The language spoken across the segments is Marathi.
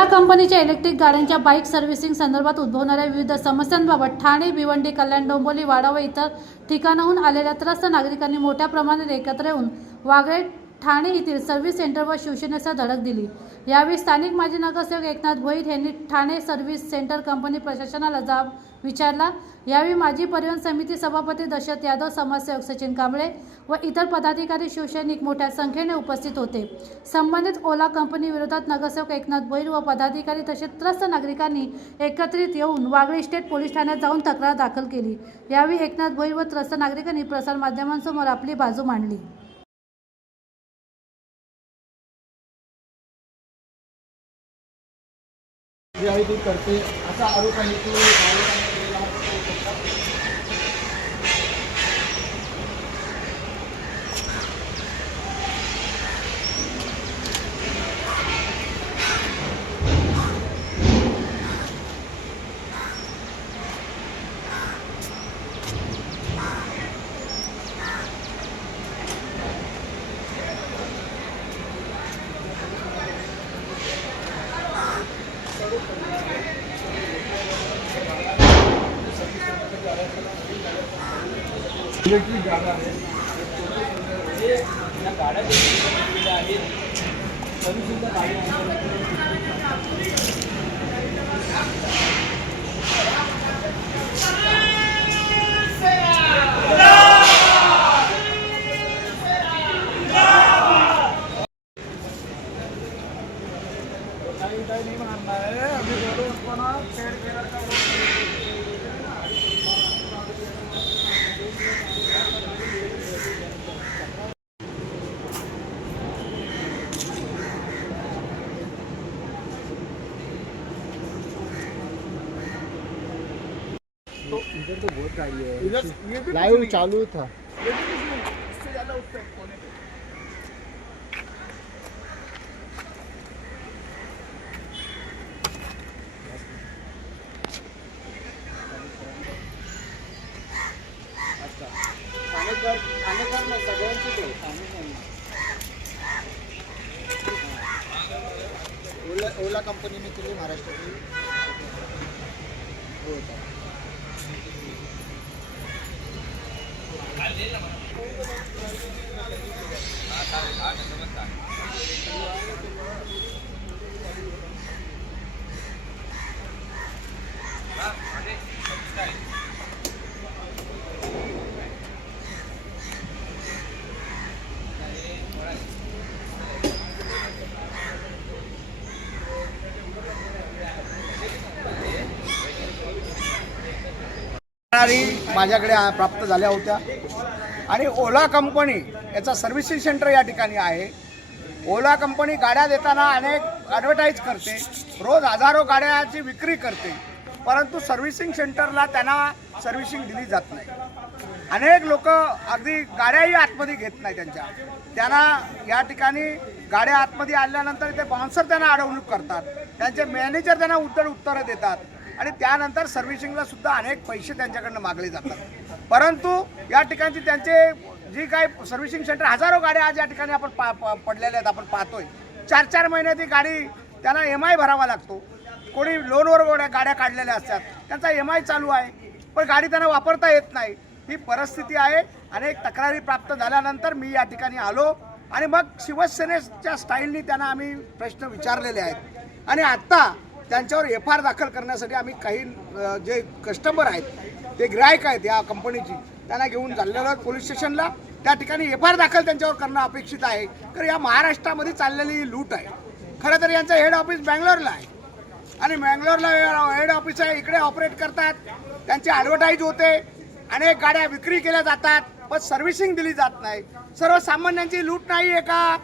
ओला कंपनीच्या इलेक्ट्रिक गाड्यांच्या बाईक सर्व्हिसिंग संदर्भात उद्भवणाऱ्या विविध समस्यांबाबत ठाणे भिवंडी कल्याण डोंबोली वाडा व इतर ठिकाणाहून आलेल्या त्रस्त नागरिकांनी मोठ्या प्रमाणात एकत्र येऊन वागळे ठाणे येथील सर्व्हिस सेंटरवर शिवसेनेचा धडक दिली. यावेळी स्थानिक माजी नगरसेवक एकनाथ भोईर यांनी ठाणे सर्व्हिस सेंटर कंपनी प्रशासनाला जाब विचारला यावेळी माजी परिवहन समिती सभापती दशरथ यादव समाजसेवक सचिन कांबळे व इतर पदाधिकारी शिवसैनिक मोठ्या संख्येने उपस्थित होते. संबंधित ओला कंपनी विरोधात नगरसेवक एकनाथ बैल व पदाधिकारी तसेच त्रस्त नागरिकांनी एकत्रित येऊन वागळे स्टेट पोलीस ठाण्यात जाऊन तक्रार दाखल केली. यावेळी एकनाथ बैल व त्रस्त नागरिकांनी प्रसारमाध्यमांसमोर आपली बाजू मांडली. जे आहे ते करते. असा आरोप आहे की इलेक्ट्रिक गाड्या आहेत या गाड्या आहेत तरी सुद्धा गाडी काही काही नाही म्हणणार आहे आम्ही बोलू पण पेड केला का इधर तो बहुत गाड़ी है। इधर ये भी लाइव चालू था। ये भी कुछ नहीं। इससे ज्यादा कोने पे ओला ओला कंपनीने केली महाराष्ट्रातली हो। तक्रारी माझ्याकडे प्राप्त झाल्या होत्या. आणि ओला कंपनी याचा सर्व्हिसिंग सेंटर या ठिकाणी आहे. ओला कंपनी गाड्या देताना अनेक ॲडव्हर्टाईज करते. रोज हजारो गाड्याची विक्री करते. परंतु सर्व्हिसिंग सेंटरला त्यांना सर्व्हिसिंग दिली जात नाही. अनेक लोक अगदी गाड्याही आतमध्ये घेत नाही त्यांच्या. त्यांना या ठिकाणी गाड्या आतमध्ये आल्यानंतर ते बाउन्सर त्यांना अडवणूक करतात. त्यांचे मॅनेजर त्यांना उत्तर उत्तरं देतात. आणि त्यानंतर सर्व्हिसिंगला सुद्धा अनेक पैसे त्यांच्याकडनं मागले जातात. परंतु या ठिकाणची त्यांचे जी काय सर्व्हिसिंग सेंटर हजारो गाड्या आज या ठिकाणी आपण पा प- पडलेल्या आहेत आपण पाहतोय. चार चार महिने ती गाडी त्यांना एम आय भरावा लागतो. कोणी लोनवर गोड्या गाड्या काढलेल्या असतात त्यांचा एम आय चालू आहे. पण गाडी त्यांना वापरता येत नाही. ही परिस्थिती आहे. अनेक तक्रारी प्राप्त झाल्यानंतर मी या ठिकाणी आलो आणि मग शिवसेनेच्या स्टाईलनी त्यांना आम्ही प्रश्न विचारलेले आहेत. आणि आत्ता त्यांच्यावर एफ आर दाखल करण्यासाठी आम्ही काही जे कस्टमर आहेत ते ग्राहक आहेत या कंपनीची त्यांना घेऊन चाललेलो आहेत पोलीस स्टेशनला. त्या ठिकाणी एफ आर दाखल त्यांच्यावर करणं अपेक्षित आहे. तर या महाराष्ट्रामध्ये चाललेली लूट आहे. खरं तर यांचं हेड ऑफिस बँगलोरला आहे. आणि बँगलोरला हेड ऑफिस आहे इकडे ऑपरेट करतात. त्यांचे ॲडव्हर्टाईज होते. अनेक गाड्या विक्री केल्या जातात पण सर्व्हिसिंग दिली जात नाही. सर्वसामान्यांची लूट नाही आहे का?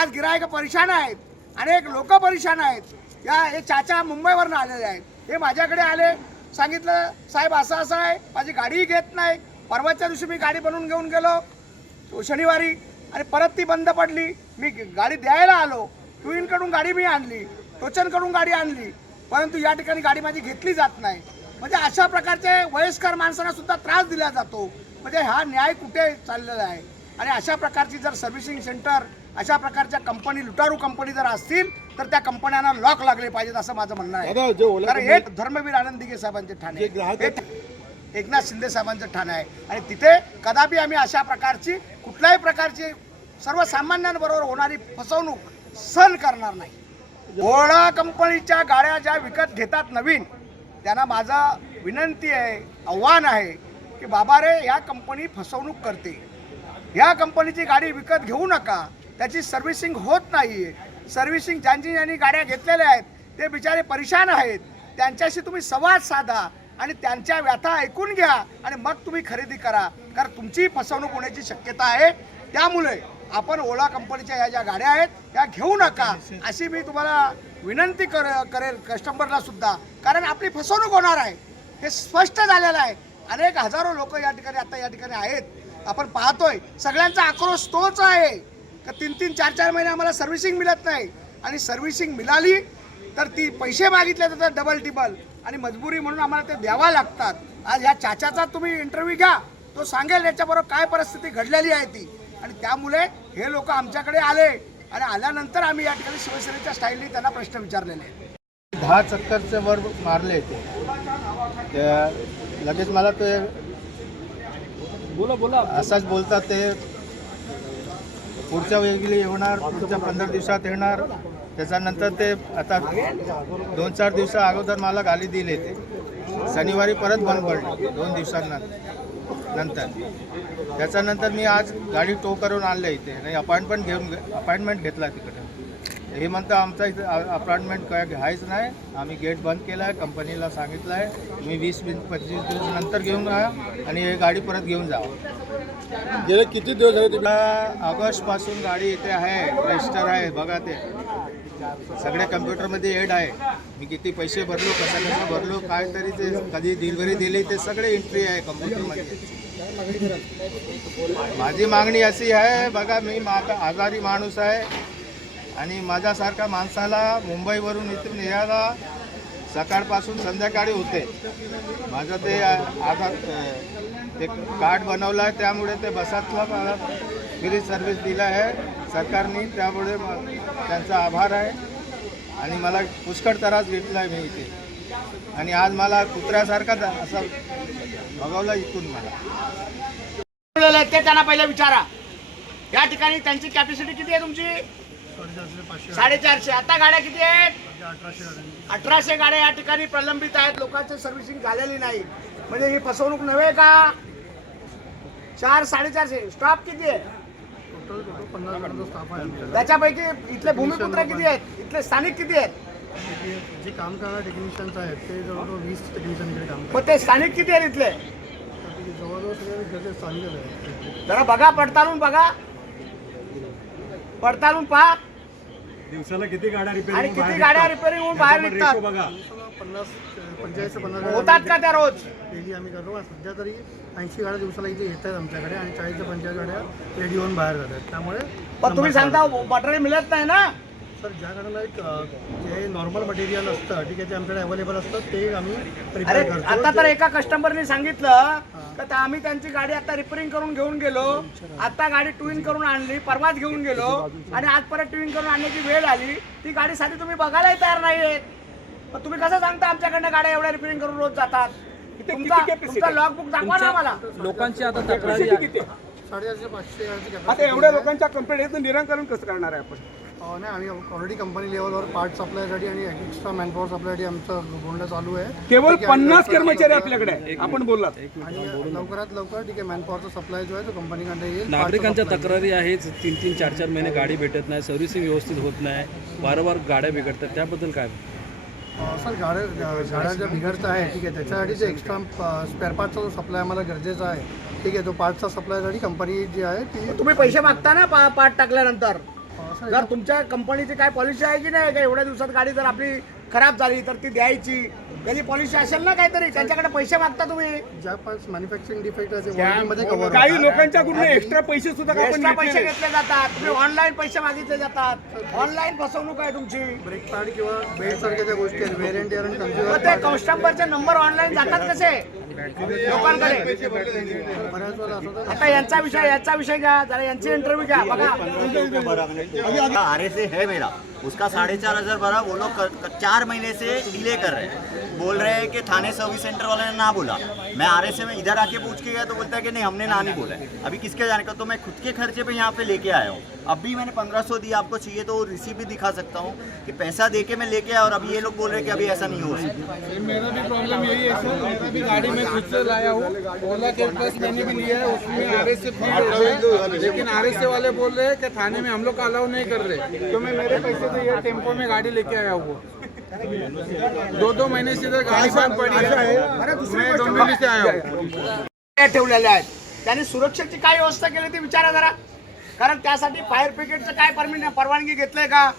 आज गिरायक परेशान आहेत. अनेक लोक परेशान आहेत. या हे चाचा मुंबईवरून आलेले आहेत. हे माझ्याकडे आले सांगितलं साहेब असं असं आहे. माझी गाडीही घेत नाही. परवाच्या दिवशी मी गाडी बनवून घेऊन गेलो. शनिवारी आणि परत ती बंद पडली. मी गाडी द्यायला आलो. ट्विनकडून गाडी मी आणली. टोचनकडून गाडी आणली. परंतु या ठिकाणी गाडी माझी घेतली जात नाही. म्हणजे अशा प्रकारचे वयस्कर माणसांना सुद्धा त्रास दिला जातो. म्हणजे हा न्याय कुठे चाललेला आहे? आणि अशा प्रकारची जर सर्व्हिसिंग सेंटर अशा प्रकारच्या कंपनी लुटारू कंपनी जर असतील तर त्या कंपन्यांना लॉक लागले पाहिजेत असं माझं म्हणणं आहे. कारण एक धर्मवीर आनंद दिघे साहेबांचे ठाणे एकनाथ शिंदे साहेबांचं ठाणं आहे. आणि तिथे कदापि आम्ही अशा प्रकारची कुठल्याही प्रकारची सर्वसामान्यांबरोबर होणारी फसवणूक सहन करणार नाही. ओला कंपनीच्या गाड्या ज्या विकत घेतात नवीन त्यांना माझं विनंती आहे आव्हान आहे की बाबा रे या कंपनी फसवणूक करते. या कंपनीची गाडी विकत घेऊ नका. त्याची सर्व्हिसिंग होत नाही आहे सर्व्हिसिंग ज्यांची ज्यांनी गाड्या घेतलेल्या आहेत ते बिचारे परेशान आहेत. त्यांच्याशी तुम्ही संवाद साधा आणि त्यांच्या व्यथा ऐकून घ्या आणि मग तुम्ही खरेदी करा. कारण तुमचीही फसवणूक होण्याची शक्यता आहे. त्यामुळे आपण ओला कंपनीच्या या ज्या गाड्या आहेत त्या घेऊ नका. अशी मी तुम्हाला विनंती कर करेल कस्टमरला सुद्धा. कारण आपली फसवणूक होणार आहे. हे स्पष्ट झालेलं आहे. अनेक हजारो लोक या ठिकाणी आता या ठिकाणी आहेत. आपण पाहतोय सगळ्यांचा आक्रोश तोच आहे. का तीन तीन चार चार महिने आम्हाला सर्व्हिसिंग मिळत नाही. आणि सर्व्हिसिंग मिळाली तर ती पैसे मागितले जातात डबल टिबल. आणि मजबुरी म्हणून आम्हाला ते द्यावा लागतात. आज ह्या चाचाचा तुम्ही इंटरव्ह्यू घ्या. तो सांगेल याच्याबरोबर काय परिस्थिती घडलेली आहे ती. आणि त्यामुळे हे लोक आमच्याकडे आले. आणि आल्यानंतर आम्ही या ठिकाणी शिवसेनेच्या स्टाईलने त्यांना प्रश्न विचारलेले आहेत. दहा चक्करचे वर मारले ते. त्या लगेच मला ते बोला बोला. असाच बोलतात ते. पुढच्या वेळी येणार पुढच्या पंधरा दिवसात येणार. त्याच्यानंतर ते आता दोन चार दिवसा अगोदर मला गाली दिले ते. शनिवारी परत बंद पडले दोन दिवसांनंतर नंतर. त्याच्यानंतर मी आज गाडी टो करून आणलं इथे. नाही अपॉइंटमेंट घेऊन अपॉइंटमेंट घेतला तिकडं. हे म्हणतं आमचा इथं अपॉइंटमेंट काय घ्यायचं नाही. आम्ही गेट बंद केला आहे कंपनीला सांगितलं आहे. मी वीस वीस पंचवीस दिवस नंतर घेऊन जा आणि हे गाडी परत घेऊन जा. गेले किती दिवस झाले तुम्ही? ऑगस्टपासून गाडी इथे आहे रजिस्टर आहे बघा ते. सगळे कम्प्युटरमध्ये एड आहे. मी किती पैसे भरलो कसं कसं भरलो काय तरी ते कधी डिलिव्हरी दिली ते सगळे एंट्री आहे कम्प्युटरमध्ये. माझी मागणी अशी आहे बघा मी माझा आजारी माणूस आहे आणि माझ्यासारख्या माणसाला मुंबईवरून इथून यायला सकाळपासून संध्याकाळी होते. माझं ते आधार ते कार्ड बनवलं आहे त्यामुळे ते बसातला मला फ्री सर्व्हिस दिलं आहे. सरकारने त्यामुळे त्यांचा आभार आहे. आणि मला पुष्कळ त्रास घेतला आहे मी इथे. आणि आज मला कुत्र्यासारखा असं बघवलं इथून मला. ते त्यांना पहिले विचारा. या ठिकाणी त्यांची कॅपॅसिटी किती आहे तुमची? साडेचारशे आता गाड्या किती आहेत? अठराशे गाड्या. या ठिकाणी प्रलंबित आहेत. लोकांची सर्व्हिसिंग झालेली नाही. म्हणजे ही फसवणूक नव्हे का? चार साडेचारशे. स्टॉप किती आहे? त्याच्यापैकी इथले भूमिपुत्र किती आहेत? इथले स्थानिक किती आहेत? जे काम करणारे टेक्निशियन्स आहेत ते जवळजवळ वीस टेक्निशियनकडे काम पण ते स्थानिक किती आहेत इथले? जवळजवळ सगळे घरचे स्थानिकच आहेत. जरा बघा पडताळून बघा. पडताळून पहा. दिवसाला किती गाड्या आणि रिपेअरिंग किती गाड्या रिपेअरिंग होऊन बाहेर निघतात? बघा. पन्नास होतात का त्या रोज? डेली आम्ही करतो. सध्या तरी ऐंशी गाड्या दिवसाला इथे येत आहेत आमच्याकडे आणि चाळीस ते पंचेचाळीस गाड्या रेडी होऊन बाहेर जातात. त्यामुळे पण तुम्ही सांगता मटेरियल मिळत नाही ना? सर ज्या गाड्याला एक जे नॉर्मल मटेरियल असतं ठीक आहे ते आमच्याकडे अवेलेबल असतं ते आम्ही करतो. आता तर एका कस्टमरने सांगितलं त्या आम्ही त्यांची गाडी आता रिपेअरिंग करून घेऊन गेलो. आता गाडी ट्विन करून आणली परवाच घेऊन गेलो. आणि आज परत ट्विन करून आणण्याची वेळ आली. ती गाडी साठी तुम्ही बघायलाही तयार नाहीये पण तुम्ही कसं सांगता आमच्याकडनं गाड्या एवढ्या रिपेअरिंग करून रोज जातात? तुमचा तुमचा लॉग बुक दाखवा ना आम्हाला. लोकांची आता तक्रारी आहे. साडेचारशे पाचशे गाड्याची आता capacity एवढ्या आहे. लोकांच्या कंप्लेंट निराकरण कसं करणार आहे आपण? अं, नाही आम्ही ऑलरेडी कंपनी लेवलवर पार्ट सप्लायसाठी आणि एक्स्ट्रा मॅनपॉवर सप्लायसाठी आमचं बोलणं चालू आहे. केवळ ठीक आहे, आणि पन्नास लवकरात कर्मचारी लवकर- आपल्याकडे आहे. आपण बोललात. आणि लवकरात लवकर ठीक आहे मॅनपॉवरचा सप्लाय जो आहे तो कंपनीकडे येईल. नागरिकांच्या. तक्रारी आहेत तीन तीन चार चार महिने गाडी भेटत नाही सर्व्हिसिंग व्यवस्थित होत नाही वारंवार गाड्या बिघडतात त्याबद्दल काय? सर गाड्या गाड्या ज्या बिघडत आहे ठीक आहे त्याच्यासाठी जे एक्स्ट्रा स्पेअर पार्टचा जो सप्लाय आम्हाला गरजेचा आहे ठीक आहे तो पार्टचा सप्लायसाठी कंपनी जी आहे ती तुम्ही पैसे मागता ना पा पार्ट टाकल्यानंतर? सर जर तुमच्या कंपनीची काय पॉलिसी आहे की नाही? का एवढ्या दिवसात गाडी जर आपली खराब झाली तर ती द्यायची त्याची पॉलिसी असेल ना काहीतरी त्यांच्याकडे पैसे मागता तुम्ही ज्या पार्ट मॅन्युफॅक्चरिंग डिफेक्ट आहे ते warranty मध्ये कव्हर काही लोकांच्याकडून एक्स्ट्रा पैसे सुद्धा एक्स्ट्रा पैसे. घेतले जातात तुम्ही ऑनलाईन पैसे मागितले जातात ऑनलाईन फसवणूक आहे तुमची ब्रेक पार्ट किंवा बेल्ट सारख्या ज्या गोष्टी आहेत वेरियंट आणि मग ते कस्टमरचे नंबर ऑनलाईन जातात कसे लोकांकडे बऱ्याच वेळेला असं होतं आता यांचा विषय याचा विषय घ्या जरा यांची इंटरव्ह्यू घ्या बघा आर एस है मेरा उसका साढ़े चार हज़ार भरा, वो लोग चार महीने से डिले कर रहे हैं। बोल रहे हैं कि थाने सर्विस सेंटर वाले ने ना बोला। मैं आर एस में इधर आके पूछ के गया तो बोलता है कि नहीं, हमने ना नहीं बोला है। अभी किसके जाने का? तो मैं खुद के खर्चे पे यहाँ पे लेके आया हूँ। अब भी मैंने पंद्रह सौ दिया, आपको चाहिए तो रिसीप भी दिखा सकता हूँ कि पैसा दे के मैं लेके आया और अभी ये लोग बोल रहे हैं कि अभी ऐसा नहीं हो सकता। मेरा भी प्रॉब्लम यही है सर। मेरा भी गाड़ी में खुद से लाया हूँ। ओला के प्लस मैंने भी लिया है, उसमें आर एस लेकिन आर वाले बोल रहे हैं कि थाने में हम लोग अलाउ नहीं कर रहे। तो मैं मेरे पैसे से ये टेम्पो में गाड़ी लेके आया हूँ दो दो महीने से इधर गाड़ी बंद पड़ी है। मैं डोंबिवली से आया हूँ। ठेवलेले आहेत। त्यांनी सुरक्षेची काय व्यवस्था केली ती विचारा जरा. कारण त्यासाठी फायर ब्रिगेडचं काय परमिशन परवानगी घेतलंय का?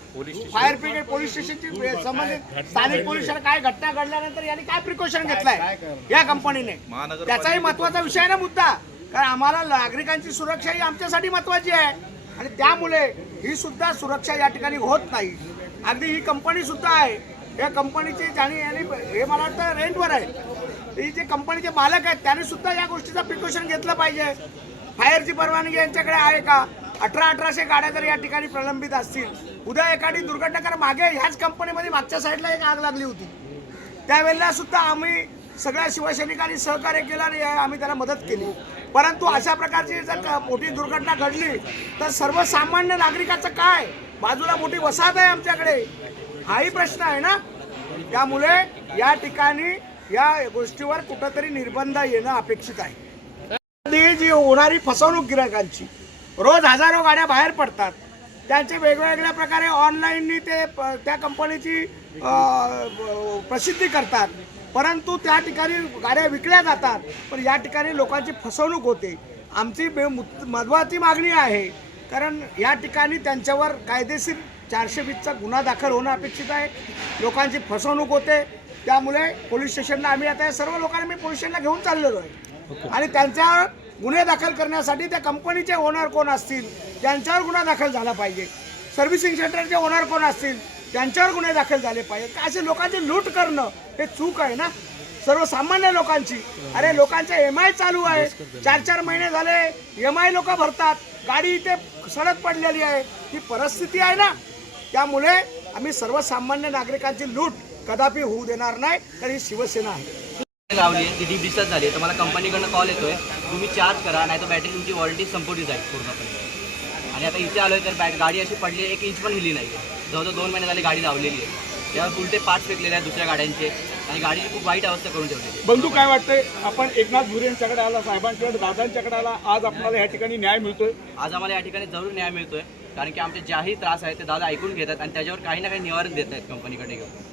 फायर ब्रिगेड पोलीस स्टेशनची संबंधित स्थानिक पोलिसांना काय घटना घडल्यानंतर यांनी काय प्रिकॉशन घेतलाय? या कंपनीने त्याचाही महत्त्वाचा विषय आहे ना मुद्दा. कारण आम्हाला नागरिकांची सुरक्षा ही आमच्यासाठी महत्वाची आहे. आणि त्यामुळे ही सुद्धा सुरक्षा या ठिकाणी होत नाही. अगदी ही कंपनी सुद्धा आहे. या कंपनीची जाणी यांनी हे मला वाटतं रेंटवर आहे. ही जे कंपनीचे मालक आहेत त्याने सुद्धा या गोष्टीचं प्रिकॉशन घेतलं पाहिजे. फायरची परवानगी यांच्याकडे आहे का? अठरा अठराशे गाड्या जर या ठिकाणी प्रलंबित असतील. उद्या एखादी दुर्घटना कारण मागे ह्याच कंपनीमध्ये मागच्या साईडला एक आग लागली होती. त्यावेळेला सुद्धा आम्ही सगळ्या शिवसैनिकांनी सहकार्य केलं आणि आम्ही त्याला मदत केली. परंतु अशा प्रकारची जर मोठी दुर्घटना घडली तर सर्वसामान्य नागरिकाचं काय? बाजूला मोठी वसाहत आहे आमच्याकडे. हाही प्रश्न आहे ना? त्यामुळे या ठिकाणी या गोष्टीवर कुठंतरी निर्बंध येणं अपेक्षित आहे. ती जी होणारी फसवणूक गिरायकांची रोज हजारो गाड्या बाहेर पडतात. त्यांचे वेगवेगळ्या प्रकारे ऑनलाईननी ते प- त्या कंपनीची प्रसिद्धी करतात. परंतु त्या ठिकाणी गाड्या विकल्या जातात पण या ठिकाणी लोकांची फसवणूक होते. आमची बे- महत्त्वाची मागणी आहे. कारण या ठिकाणी त्यांच्यावर कायदेशीर चारशे वीसचा गुन्हा दाखल होणं अपेक्षित आहे. लोकांची फसवणूक होते. त्यामुळे पोलीस स्टेशनला आम्ही आता या सर्व लोकांना मी पोलीस स्टेशनला घेऊन चाललेलो आहे. आणि त्यांच्यावर गुन्हे दाखल करण्यासाठी त्या कंपनीचे ओनर कोण असतील त्यांच्यावर गुन्हा दाखल झाला पाहिजे. सर्व्हिसिंग सेंटरचे ओनर कोण असतील त्यांच्यावर गुन्हे दाखल झाले पाहिजेत का असे लोकांची लूट करणं हे चूक आहे ना? सर्वसामान्य लोकांची. अरे लोकांचे एम आय चालू आहे. चार चार महिने झाले एम आय लोक भरतात. गाडी इथे सडक पडलेली आहे. ही परिस्थिती आहे ना? त्यामुळे आम्ही सर्वसामान्य नागरिकांची लूट कदापि होऊ देणार नाही तर ही शिवसेना आहे. लावली आहे ती डीप डिस्चार्ज झाली आहे. तर मला कंपनीकडनं कॉल येतोय. तुम्ही चार्ज करा नाही तर बॅटरी तुमची वॉरंटी संपवली जाईल पूर्णपणे. आणि आता इथे आलोय तर बॅट गाडी अशी पडली आहे, एक इंच पण हिली नाही. जवळजवळ दोन महिने झाली गाडी लावलेली आहे. त्यावर उलटे पाच फेकलेले आहेत दुसऱ्या गाड्यांचे. आणि गाडीची खूप वाईट अवस्था करून ठेवलेली आहे. बंधू काय वाटतंय? आपण एकनाथ भुरे यांच्याकडे आला साहेबांकडे दादांच्याकडे आला. आज आपल्याला या ठिकाणी न्याय मिळतोय. आज आम्हाला या ठिकाणी जरूर न्याय मिळतोय. कारण की आमचे ज्याही त्रास आहेत ते दादा ऐकून घेतात आणि त्याच्यावर काही ना काही निवारण देत आहेत कंपनीकडे घेऊन.